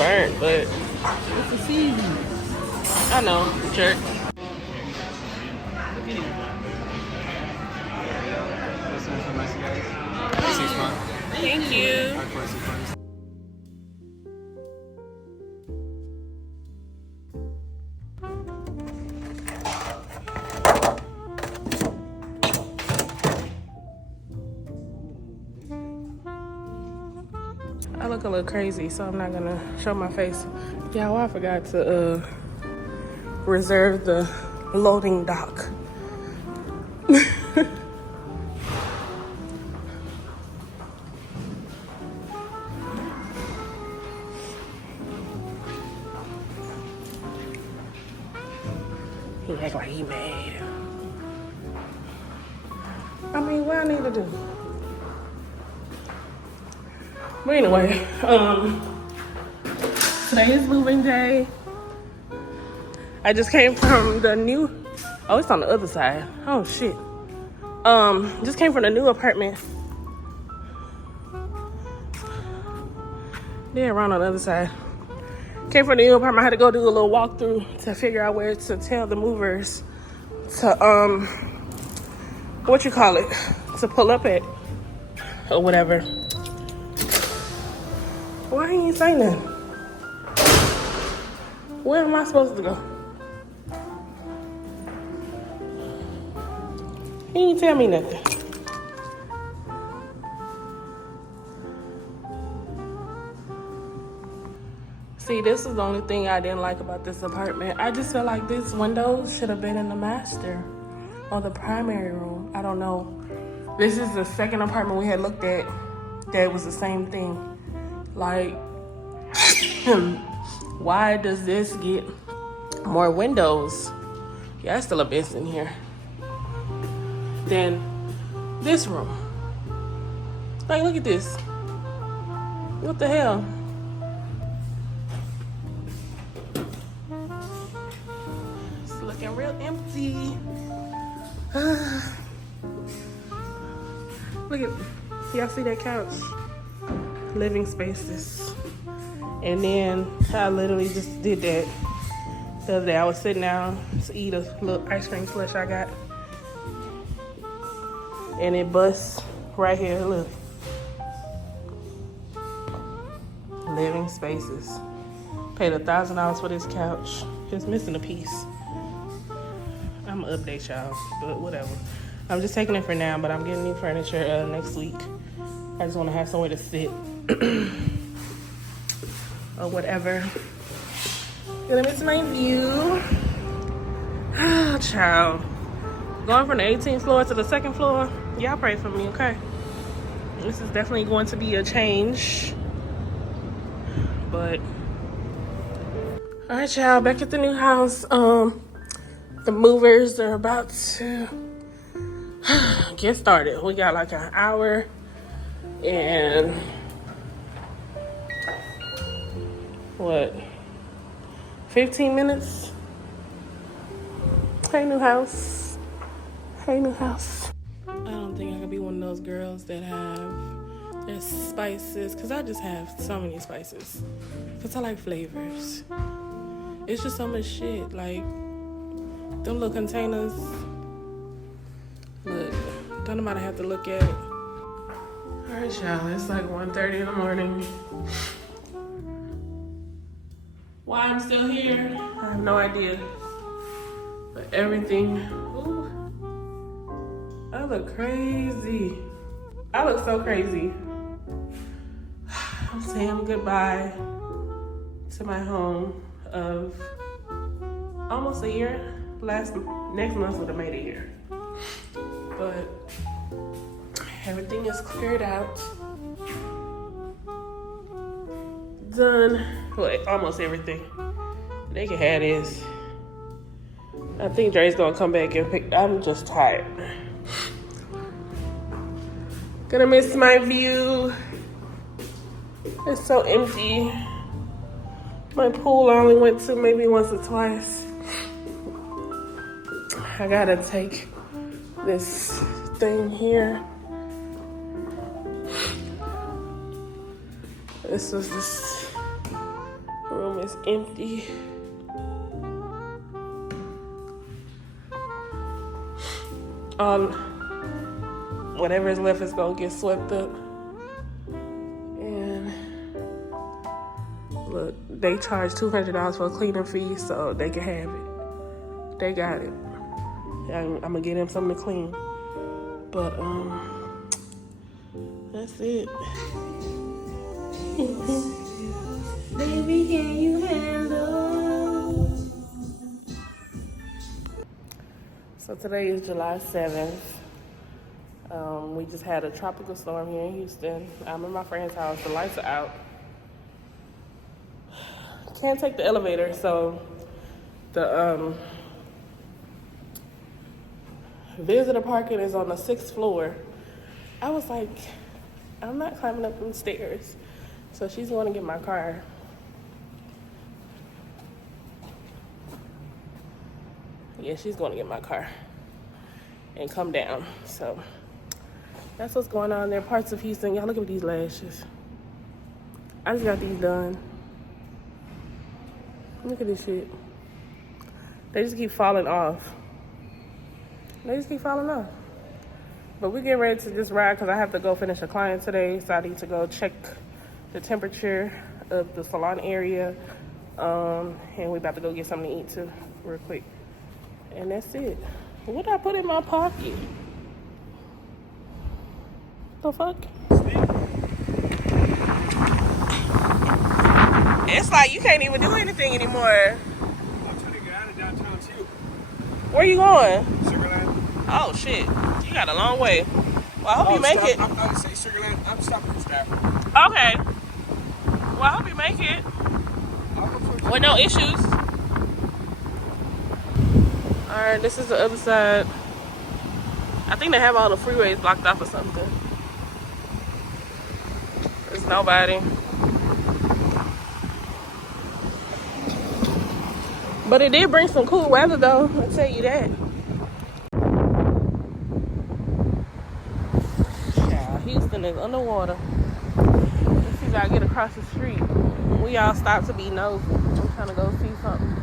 burnt, but It's the season. I know, jerk. Thank you. I look a little crazy, so I'm not gonna show my face. Yeah, well, I forgot to reserve the loading dock. He act like he mad. I mean, what I need to do? But anyway, today is moving day. I just came from the new, oh, it's on the other side. Oh shit. Just came from the new apartment. Yeah, around on the other side. Came from the new apartment. I had to go do a little walkthrough to figure out where to tell the movers to what you call it, to pull up at or whatever. Why ain't you saying that? Where am I supposed to go? He didn't tell me nothing. See, this is the only thing I didn't like about this apartment. I just feel like this window should have been in the master or the primary room. I don't know. This is the second apartment we had looked at that was the same thing. Like, why does this get more windows? Yeah, it's still a mess in here. Than this room. Like, look at this. What the hell? It's looking real empty. Look at, y'all see that couch? Living spaces. And then I literally just did that the other day. I was sitting down to eat a little ice cream slush I got. And it busts right here, look. Living spaces. Paid $1,000 for this couch. It's missing a piece. I'm gonna update y'all, but whatever. I'm just taking it for now, but I'm getting new furniture next week. I just wanna have somewhere to sit. Or whatever. Gonna miss my view. Oh, child. Going from the 18th floor to the second floor. Y'all pray for me, okay? This is definitely going to be a change. But all right, y'all, back at the new house. The movers are about to get started. We got like an hour and what? 15 minutes. Hey, new house. Hey, new house. I don't think I could be one of those girls that have their spices, because I just have so many spices. Because I like flavors. It's just so much shit. Like, them little containers. Look, don't nobody have to look at it. Alright, y'all, it's like 1:30 in the morning. Why I'm still here, I have no idea. But everything, ooh, I look crazy. I look so crazy. I'm saying goodbye to my home of almost a year. Next month would have made a year. But everything is cleared out. Done. Well, almost everything. They can have this. I think Dre's gonna come back and pick. I'm just tired. Gonna miss my view. It's so empty. My pool I only went to maybe once or twice. I gotta take this thing here. This was just room is empty. Whatever is left is gonna get swept up. And look, they charge $200 for a cleaning fee, so they can have it. They got it. I'm gonna get them something to clean. But that's it. Baby, can you handle? So today is July 7th. We just had a tropical storm here in Houston. I'm at my friend's house. The lights are out. Can't take the elevator, so the visitor parking is on the 6th floor. I was like, I'm not climbing up them stairs. So she's going to get my car. Yeah, she's going to get my car and come down. So that's what's going on there. Parts of Houston. Y'all look at these lashes. I just got these done. Look at this shit. They just keep falling off. They just keep falling off. But we're getting ready to just ride because I have to go finish a client today. So I need to go check the temperature of the salon area. And we about to go get something to eat too, real quick. And that's it. What did I put in my pocket? The fuck? It's like you can't even do anything anymore. I'm trying to get out of downtown too. Where you going? Sugarland. Oh shit, you got a long way. Well, I hope you make it. I'm going to say Sugarland. I'm stopping at Stafford. Okay. Well, I hope you make it. With no issues. Alright, this is the other side. I think they have all the freeways blocked off or something. There's nobody. But it did bring some cool weather though, I'll tell you that. Yeah, Houston is underwater. Let's see if I get across the street. We all stopped to be nosy. I'm trying to go see something.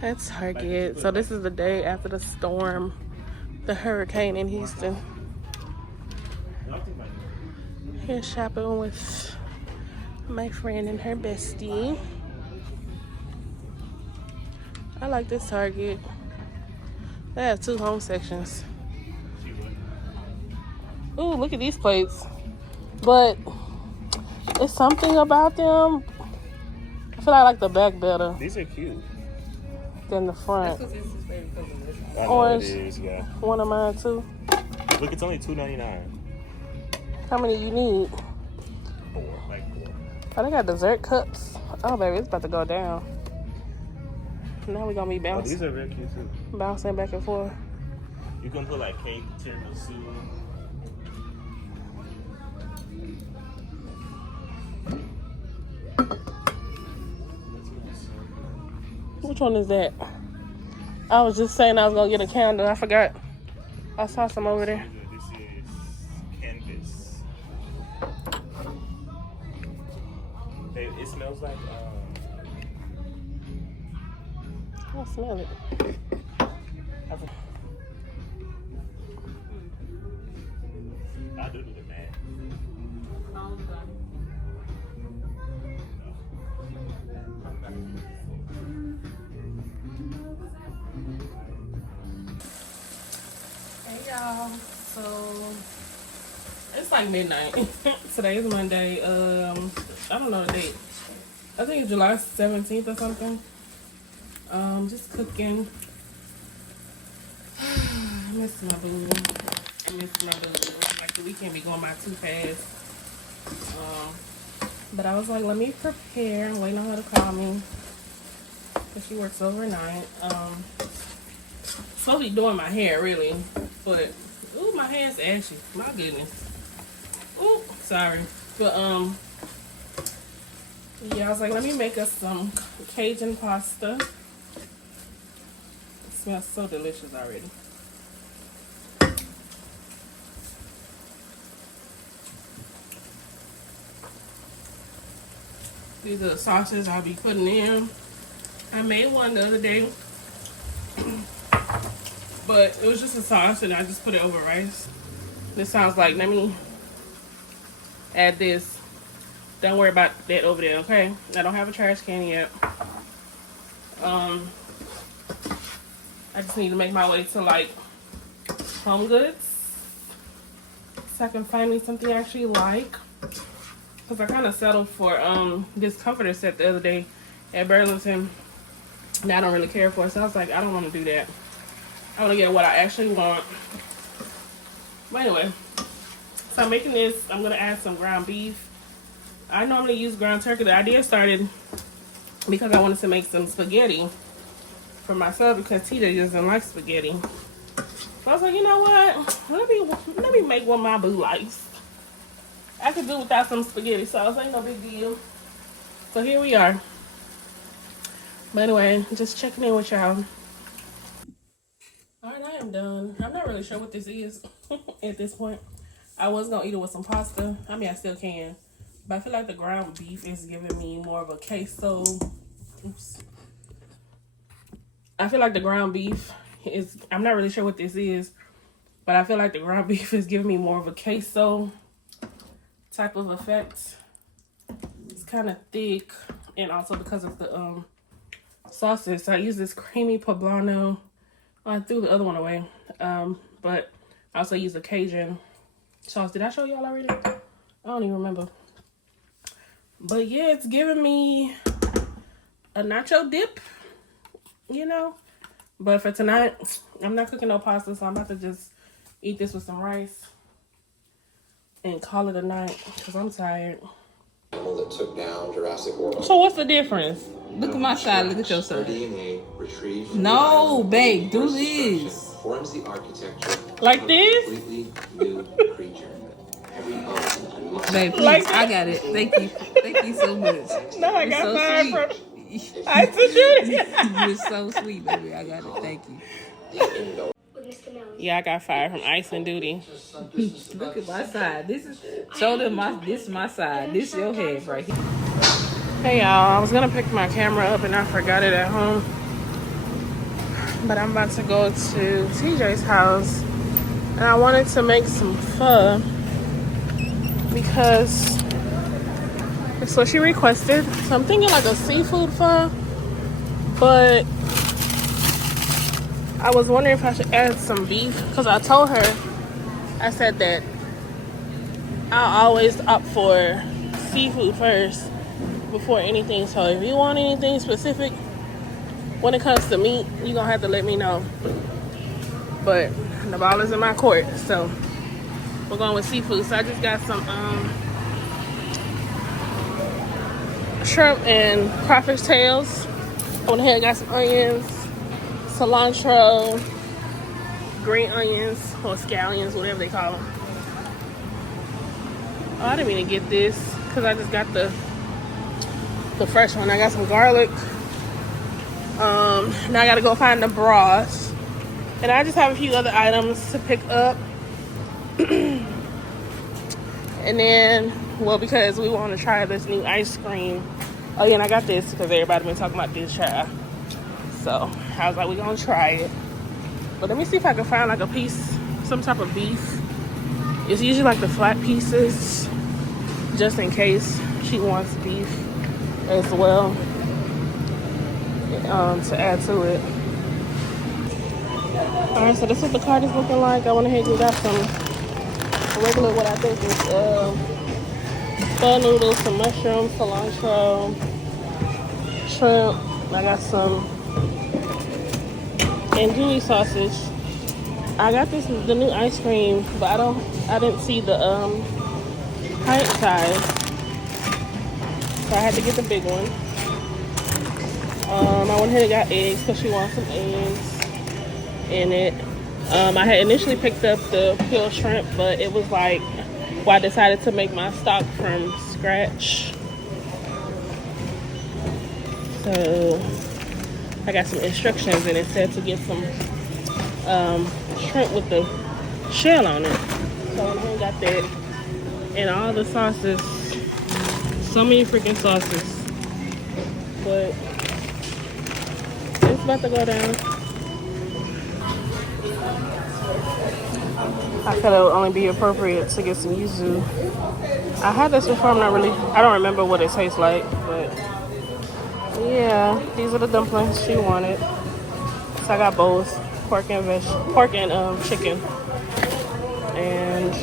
That's Target. So this is the day after the storm, the hurricane in Houston. Here shopping with my friend and her bestie. I like this Target. They have 2 home sections. Ooh, look at these plates. But it's something about them. I feel like the back better These are cute. than the front. I know Orange. it is, yeah. One of mine too. Look, it's only $2.99. How many you need? 4, like 4. Oh, they got dessert cups. Oh, baby, it's about to go down. Now we're gonna be Oh, bouncing, these are very cute too. bouncing back and forth. You can put like cake, tiramisu. Which one is that? I was just saying I was gonna get a candle. I forgot. I saw some over there. This is canvas. It smells like I smell it. I do need a mat. Hey y'all. So it's like midnight. Today is Monday. I don't know the date. I think it's July 17th or something. Just cooking. I miss my boo. Like the weekend be going by too fast. But I was like, let me prepare. I'm waiting on her to call me. Cause she works overnight. Supposed to be doing my hair really. But ooh, my hair's ashy. My goodness. Ooh, sorry. But yeah, I was like, let me make us some Cajun pasta. It smells so delicious already. These are the sauces I'll be putting in. I made one the other day, but it was just a sauce and I just put it over rice. This sounds like, let me add this. Don't worry about that over there, okay? I don't have a trash can yet. I just need to make my way to like Home Goods so I can find me something I actually like. Cause I kind of settled for this comforter set the other day at Burlington that I don't really care for. So I was like, I don't want to do that. I want to get what I actually want. But anyway, so I'm making this. I'm gonna add some ground beef. I normally use ground turkey. The idea started because I wanted to make some spaghetti for myself because TJ doesn't like spaghetti. So I was like, you know what? Let me make one my boo likes. I could do without some spaghetti sauce. Ain't no big deal. So here we are. But anyway, just checking in with y'all. Alright, I am done. I'm not really sure what this is at this point. I was gonna eat it with some pasta. I mean, I still can. But I feel like the ground beef is giving me more of a queso. Oops. I feel like the ground beef is, I'm not really sure what this is, but I feel like the ground beef is giving me more of a queso type of effect. It's kind of thick, and also because of the sauces. So I use this creamy poblano. I threw the other one away, but I also use a Cajun sauce. Did I show y'all already? I don't even remember. But yeah, it's giving me a nacho dip, you know. But for tonight, I'm not cooking no pasta, so I'm about to just eat this with some rice and call it a night because I'm tired. That took down Jurassic World. So what's the difference? Look at my side. Look at your side. DNA retrieved from No, the babe, do destruction this. Forms the architecture Like of this? a completely new creature. Every bone and muscle. Babe, please, Like I got it. Thank you. Thank you so much. No, I You're got so fired sweet. from. I took it. You're so sweet, baby. I got it. Thank you. Yeah, I got fired from icing duty. Look at my side. This is this is my side. This is your head right here. Hey y'all, I was gonna pick my camera up and I forgot it at home. But I'm about to go to TJ's house and I wanted to make some pho because it's what she requested. So I'm thinking like a seafood pho, but I was wondering if I should add some beef because I told her, I said that I always opt for seafood first before anything. So if you want anything specific when it comes to meat, you're gonna have to let me know. But the ball is in my court, so we're going with seafood. So I just got some shrimp and crawfish tails. I went ahead and got some onions, cilantro, green onions or scallions, whatever they call them. Oh, I didn't mean to get this because I just got the fresh one. I got some garlic. Now I gotta go find the broth, and I just have a few other items to pick up. And then, well, because we want to try this new ice cream. Oh yeah, and I got this because everybody been talking about this child. So I was like, we're gonna try it. But let me see if I can find like a piece, some type of beef. It's usually like the flat pieces, just in case she wants beef as well, to add to it. Alright, so this is what the cart is looking like. I went ahead and got some regular, what I think is pho noodles, some mushrooms, cilantro, shrimp. I got some andouille sausage. I got the new ice cream, but I didn't see the pint size, so I had to get the big one. I went ahead and got eggs because she wants some eggs in it. I had initially picked up the peeled shrimp, but it was like, well, I decided to make my stock from scratch. So I got some instructions, and it said to get some shrimp with the shell on it. So I went ahead and got that. And all the sauces, so many freaking sauces. but it's about to go down. I feel it would only be appropriate to get some yuzu. I had this before. I don't remember what it tastes like, but yeah, these are the dumplings she wanted. So I got both pork and chicken, and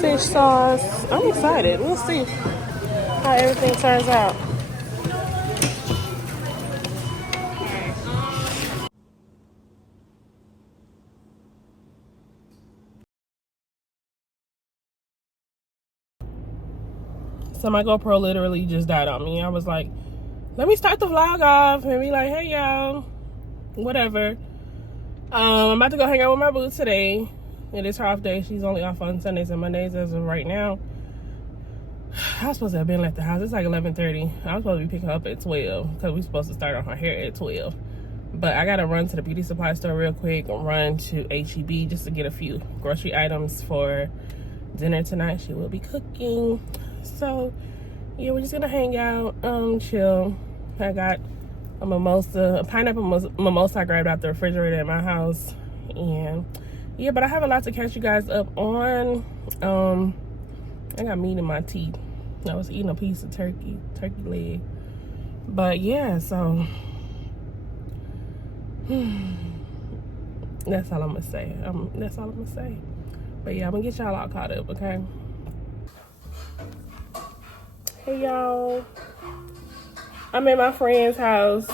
fish sauce. I'm excited. We'll see how everything turns out. So my GoPro literally just died on me. I was like, let me start the vlog off and be like, hey y'all, whatever. I'm about to go hang out with my boo today. It is her off day. She's only off on Sundays and Mondays as of right now. I was supposed to have been at the house. It's like 11:30. I was supposed to be picking her up at 12 because we're supposed to start on her hair at 12. But I gotta run to the beauty supply store real quick and run to HEB just to get a few grocery items for dinner tonight. She will be cooking. So yeah, we're just gonna hang out, chill. I got a pineapple mimosa I grabbed out the refrigerator at my house. And yeah, but I have a lot to catch you guys up on. I got meat in my teeth. I was eating a piece of turkey leg. But yeah, so that's all I'm gonna say. That's all I'm gonna say. But yeah, I'm gonna get y'all all caught up, okay? Hey y'all, I'm at my friend's house.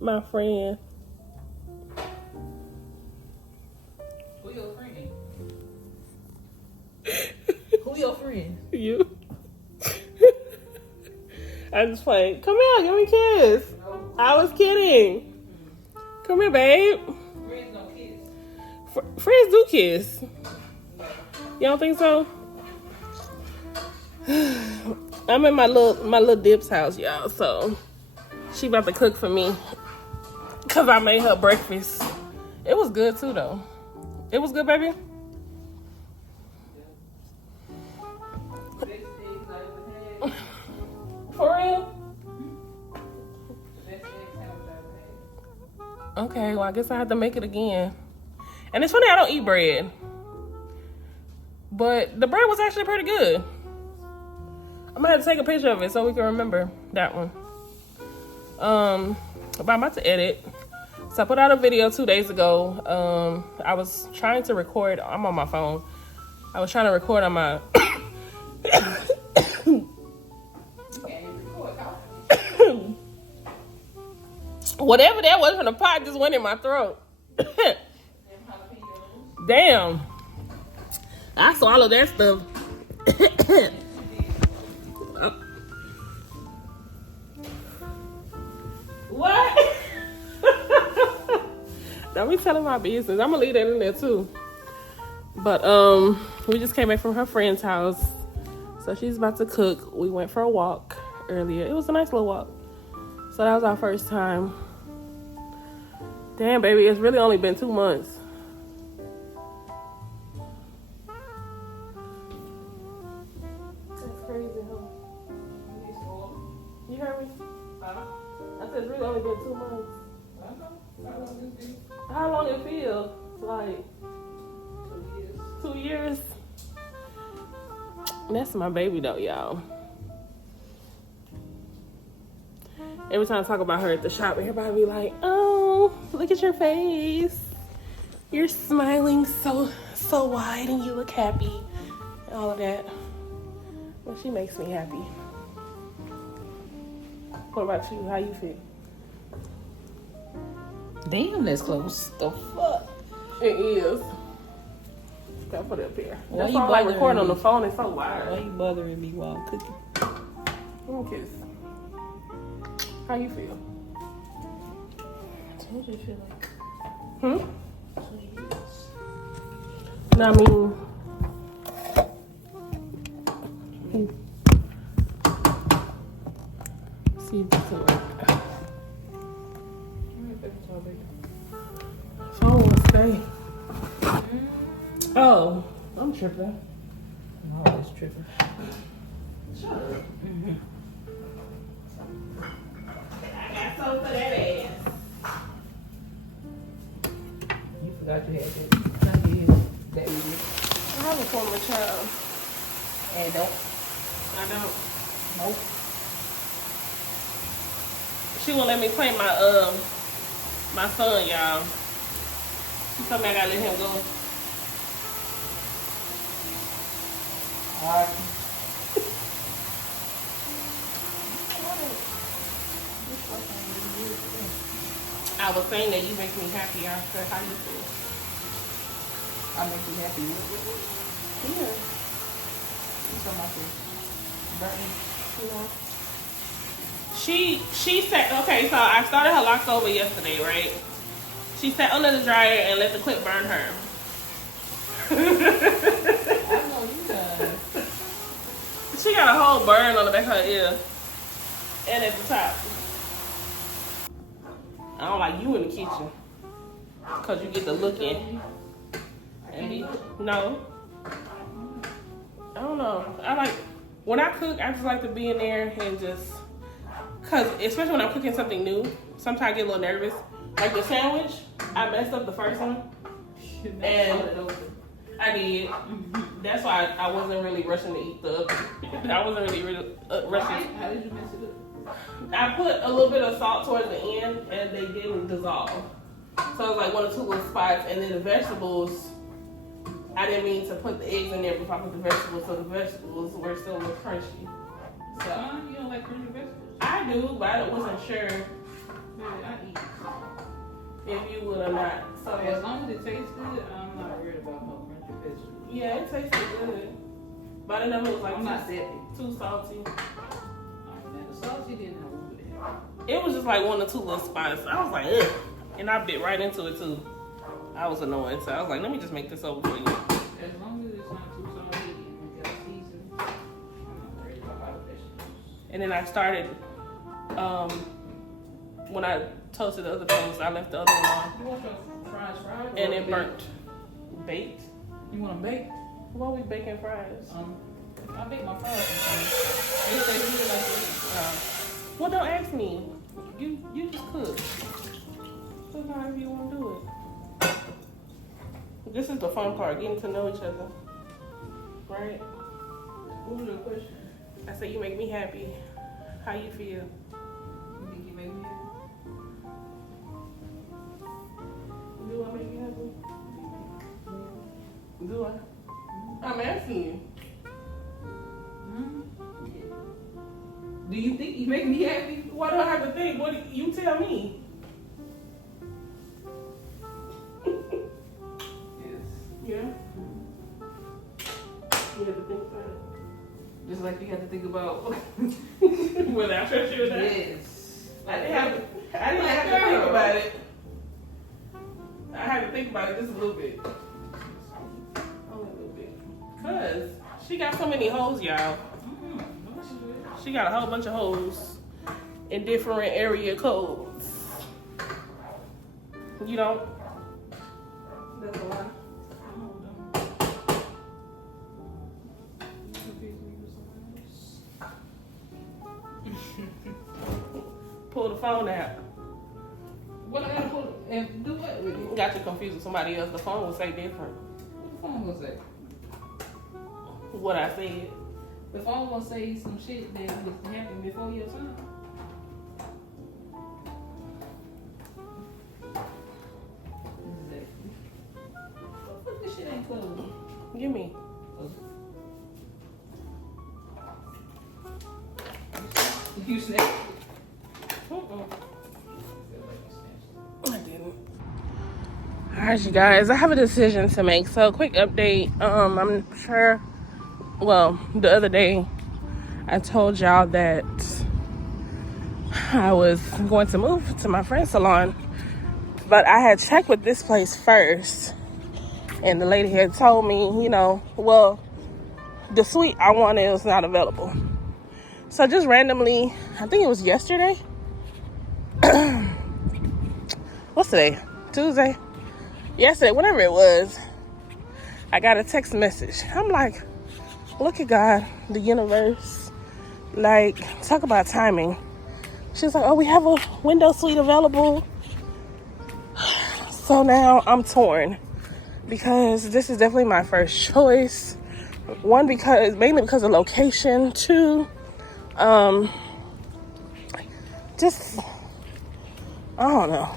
My friend. Who your friend? Who your friend? You. I just playing. Come here, give me a kiss. No. I was kidding. Come here, babe. Friends don't kiss. Friends do kiss. You don't think so? I'm at my little dip's house, y'all. So she about to cook for me because I made her breakfast. It was good too, though. It was good, baby. For real? Okay, well I guess I have to make it again. And it's funny, I don't eat bread. But the bread was actually pretty good. I'm gonna have to take a picture of it so we can remember that one. But I'm about to edit. So I put out a video 2 days ago. I was trying to record. I'm on my phone. I was trying to record on my. Whatever that was from the pot just went in my throat. Damn. I swallowed that stuff. What? Don't be telling my business. I'm gonna leave that in there too. But we just came back from her friend's house. So she's about to cook. We went for a walk earlier. It was a nice little walk. So that was our first time. Damn, baby, it's really only been 2 months. That's crazy, huh? You heard me? I said it's really only been 2 months. How long it feel? Like 2 years. That's my baby though, y'all. Every time I talk about her at the shop, everybody be like, oh, look at your face. You're smiling so wide and you look happy. And all of that. Well, she makes me happy. What about you? How you feel? Damn, that's close. The fuck? It is. Gotta put it up here. Why That's you why I like bothering recording on me? the phone. It's so wide. Why you bothering me while I'm cooking? Give me a kiss. How you feel? What do you feel like? No, I mean, see if this will work. Phone will stay. Oh, I'm tripping. No, it's tripping. Shut up. I got something for that ass. You forgot you had that. I did. That you did. I have a former child. And don't. I don't. Nope. She won't let me play my son, y'all. She told me I gotta let him go. Alright. I was saying that you make me happy. I said, how you feel? I make you happy. Yeah. What's on my face? Burton. You know. She said, okay, so I started her locks over yesterday, right? She sat under the dryer and let the clip burn her. I know you done. She got a whole burn on the back of her ear and at the top. I don't like you in the kitchen because you get to looking and be, no. I don't know. I like, when I cook, I just like to be in there and just, because especially when I'm cooking something new, sometimes I get a little nervous. Like the sandwich, I messed up the first one. And I did. That's why I wasn't really rushing to eat the, I wasn't really rushing. How did you mess it up? I put a little bit of salt towards the end and they didn't dissolve. So it was like 1 or 2 little spots. And then the vegetables, I didn't mean to put the eggs in there before I put the vegetables, so the vegetables were still a little crunchy. So You don't like crunchy vegetables? I do, but I wasn't sure Really, I eat. if you would or not. So As long as it tastes good, I'm not worried about no crunchy vegetables. yeah, it tasted good. But I didn't know it was like I'm not septic. too salty. The salty didn't have over there. It was just like 1 or 2 little spots. I was like, ugh. And I bit right into it too. I was annoyed. So I was like, let me just make this over for you. As long as it's not too salty and it got seasoned, I'm not worried about other vegetables. And then I started, when I toasted the other things, I left the other one on. You want your fries fried? And it burnt. Baked? You want them baked? Why are we baking fries? I bake my fries sometimes. They say do it like this. Well, don't ask me. You just cook. Cook however you want to do it. This is the fun part, getting to know each other. Right? What was your question? I said, you make me happy. How you feel? You think you make me happy? Do I make you happy? Do I? I'm asking you. Do you think you make me happy? Why do I have to think? What do you tell me? Yes. Yeah. You have to think about it. Just like you have to think about. Whether I trust you or not. Yes. I didn't have to think about it. I had to think about it just a little bit. Only a little bit. Cause she got so many hoes, y'all. She got a whole bunch of hoes in different area codes. You don't? That's a lie. Pull the phone out. What I gotta put and do what with it? Got you confused with somebody else. The phone will say different. What the phone gonna say? What I said. The phone gonna say some shit that was happening before your time. Exactly. What the fuck, this shit ain't closed? Give me. You snapped. I didn't. Alright, you guys, I have a decision to make. So, quick update. I'm sure, well, the other day I told y'all that I was going to move to my friend's salon, but I had checked with this place first, and the lady had told me, you know, well, the suite I wanted was not available. So just randomly, I think it was yesterday. What's today? Tuesday? Yesterday, whatever it was, I got a text message. I'm like, Look at God, the universe. Like, talk about timing. She's like, oh, we have a window suite available. So now I'm torn because this is definitely my first choice. One, mainly because of location. Two, just, I don't know.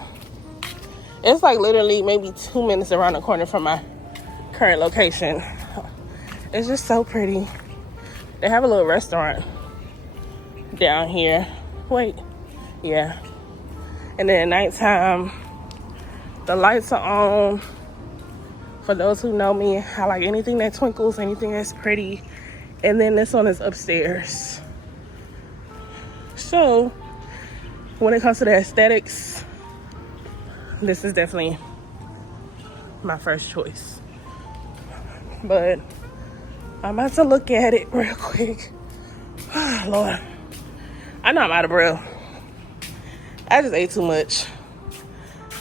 It's like literally maybe 2 minutes around the corner from my current location. It's just so pretty. They have a little restaurant down here. Wait, yeah. And then at nighttime, the lights are on. For those who know me, I like anything that twinkles, anything that's pretty. And then this one is upstairs. So, when it comes to the aesthetics, this is definitely my first choice. But I'm about to look at it real quick. Oh, Lord. I know I'm out of breath. I just ate too much.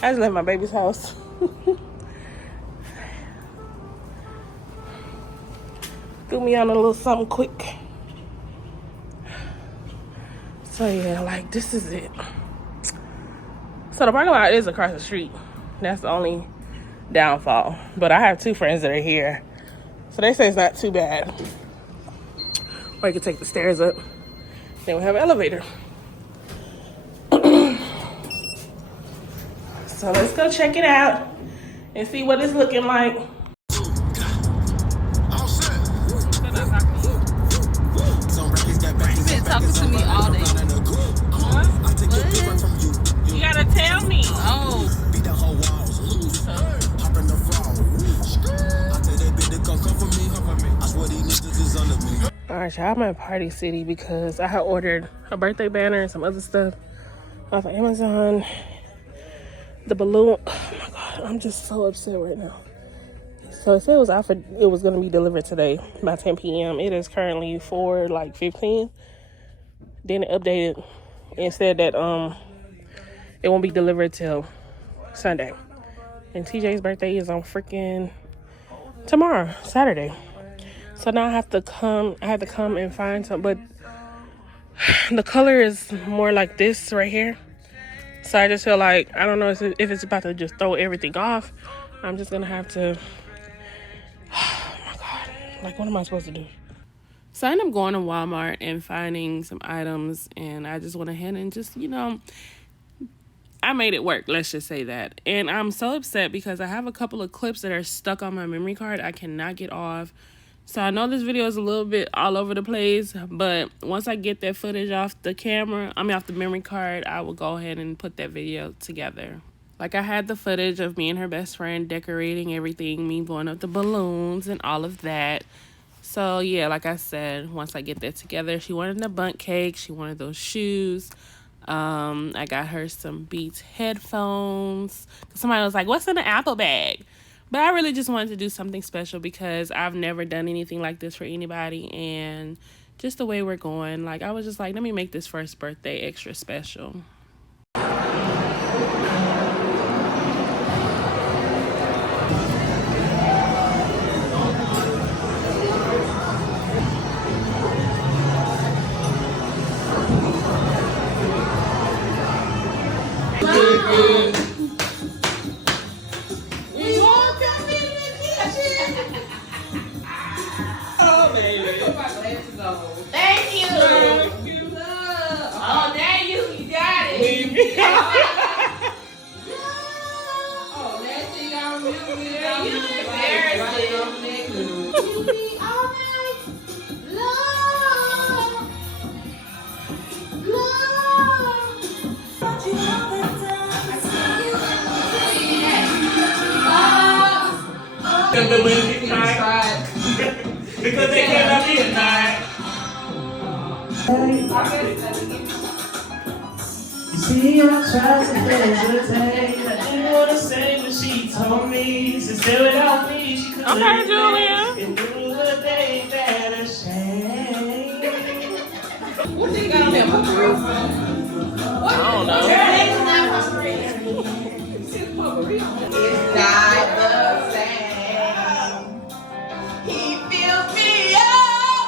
I just left my baby's house. Threw me on a little something quick. So yeah, like this is it. So the parking lot is across the street. That's the only downfall. But I have 2 friends that are here. So they say it's not too bad. Or you can take the stairs up. Then we have an elevator. So let's go check it out and see what it's looking like. Talking to me all day. What? You gotta tell me. Oh. Alright, y'all, I'm at Party City because I had ordered a birthday banner and some other stuff off of Amazon. The balloon. Oh my god, I'm just so upset right now. So it said it was gonna be delivered today by 10 p.m. It is currently 4:15. Then it updated and said that it won't be delivered till Sunday. And TJ's birthday is on freaking tomorrow, Saturday. So now I had to come and find some, but the color is more like this right here. So I just feel like, I don't know if it's about to just throw everything off. I'm just gonna have to, oh my god, like what am I supposed to do? So I ended up going to Walmart and finding some items, and I just went ahead and just, I made it work, let's just say that. And I'm so upset because I have a couple of clips that are stuck on my memory card I cannot get off. So I know this video is a little bit all over the place, but once I get that footage off the off the memory card, I will go ahead and put that video together. Like, I had the footage of me and her best friend decorating everything, me blowing up the balloons and all of that. So yeah, like I said, once I get that together, she wanted a bundt cake, she wanted those shoes. I got her some Beats headphones. Somebody was like, what's in the Apple bag? But I really just wanted to do something special because I've never done anything like this for anybody. And just the way we're going, like, I was just like, let me make this first birthday extra special. Thank you. Oh, now you got it. Oh, last thing I remember is you embarrassing. You be all night. Love. Because they cannot be denied. You see, I tried to hesitate. I didn't want to say what she told me. She said without me, she couldn't. Okay, Julia. And through the day that a shame. What you got on there, potpourri? I don't know. It's not potpourri. It's potpourri. It's not the same. He fills me up.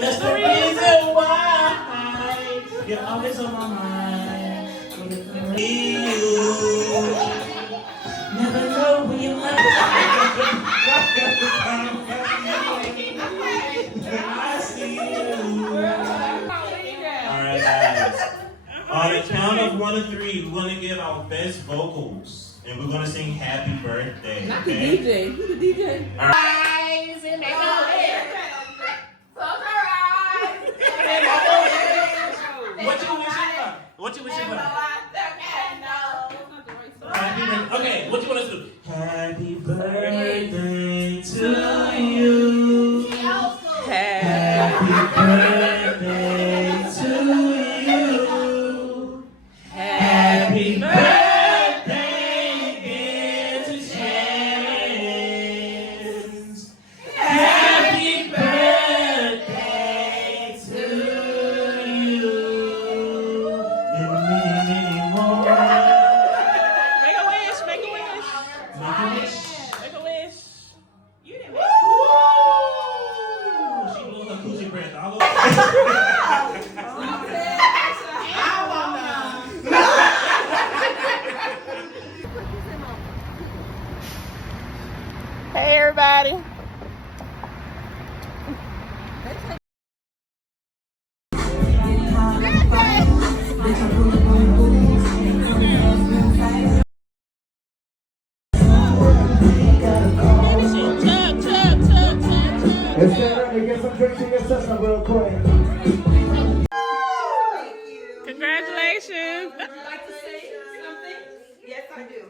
That's the reason why you're always on my mind. Never know when you might. I see you. Alright, guys. On the count of 1 to 3, we're gonna give our best vocals. And we're gonna sing happy birthday. Not the Okay? DJ. Who's the DJ? What you wishing for? Okay, what you want us to do? Happy birthday to you. Happy birthday to you. Happy birthday, dear Chance. Happy birthday to you. And many more. Make a wish. Make a wish. Make a wish. Make a wish. You didn't make Woo! She blew her coochie breath all over. Hey, everybody. Let's stand up and get some drinks in your system real quick. Congratulations. Would you like to say something? Yes, I do.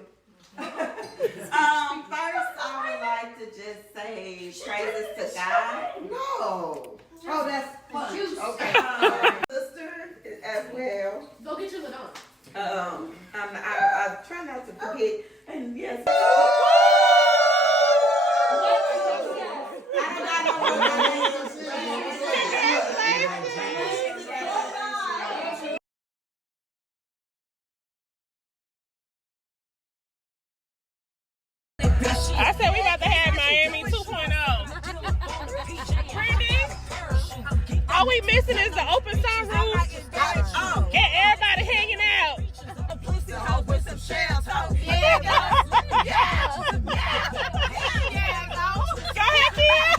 First, I would like to just say praises to God. No. Oh, that's fun. Okay. Sister as well. Go get your little. I try not to forget. And yes. I said we about to have Miami 2.0. Brandy, all we missing is the open sunroof. Get everybody hanging out. Go ahead, kid.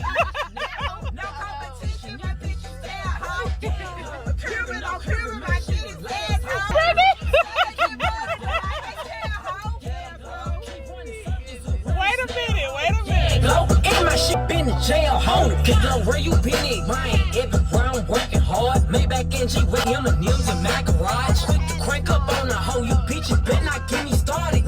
Wait a minute. And my shit been to jail, hold it. Pick up where you been at, man. Everywhere I'm working hard. Maybach NG with M&M's in my garage. Put the crank up on the hoe, you bitches better not get me started.